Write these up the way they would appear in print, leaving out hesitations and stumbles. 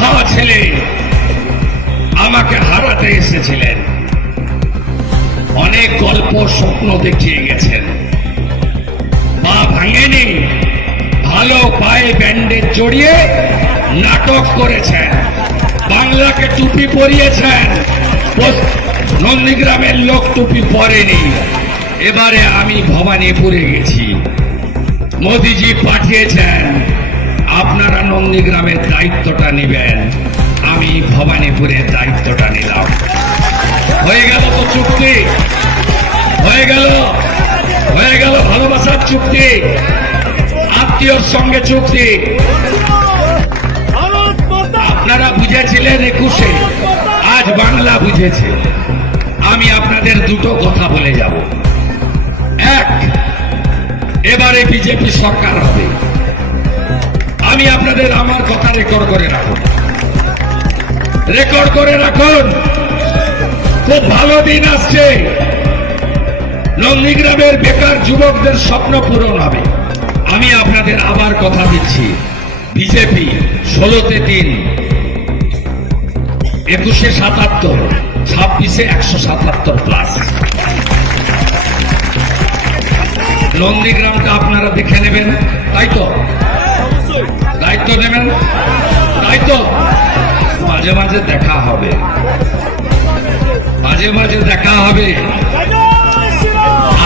খাওয়া ছেলে আমাকে হারাতে এসেছিলেন। অনেক গল্প স্বপ্ন দেখিয়ে গেছেন, পা ভাঙেনি, ভালো পায়ে ব্যান্ডেজ জড়িয়ে নাটক করেছেন, বাংলাকে টুপি পরিয়েছেন, নন্দীগ্রামের লোক টুপি পরেনি। এবারে আমি ভবানীপুরে গেছি, মোদিজি পাঠিয়েছেন আপনারা নন্দীগ্রামের দায়িত্বটা নেবেন। আমি ভবানীপুরের দায়িত্বটা নিলাম। হয়ে গেল তো চুক্তি, হয়ে গেল ভালোবাসার চুক্তি, আত্মীয়র সঙ্গে চুক্তি। আপনারা বুঝেছিলেন 21-এ, আজ বাংলা বুঝেছে। আমি আপনাদের দুটো কথা বলে যাব। এক, এবারে বিজেপি সরকার হবে। আমি আপনাদের আমার কথা রেকর্ড করে রাখুন, রেকর্ড করে রাখুন। খুব ভালো দিন আসছে, নন্দীগ্রামের বেকার যুবকদের স্বপ্ন পূরণ হবে। আমি আপনাদের আবার কথা দিচ্ছি, বিজেপি 16-তে 3, 21-এ 77, 26-এ 177 প্লাস। নন্দীগ্রামটা আপনারা দেখে নেবেন, তাই তো? দায়িত্ব নেবেন, তাই তো? মাঝে মাঝে দেখা হবে, মাঝে মাঝে দেখা হবে।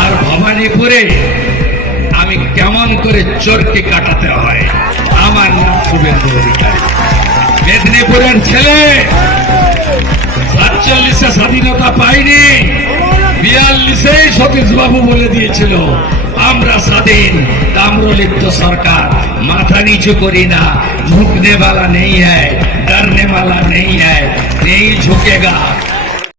আর ভবানীপুরে আমি কেমন করে চোরকে কাটাতে হয়। আমার নাম শুভেন্দু অধিকারী, মেদিনীপুরের ছেলে। 47-এ স্বাধীনতা পাইনি, 42-এই সতীশ বাবু বলে দিয়েছিল আমরা স্বাধীন। তাম্রলিপ্ত সরকার, মাথা নিচু করি না। ঝুঁকনে वाला नहीं है, डरने वाला नहीं है, नहीं झुकेगा।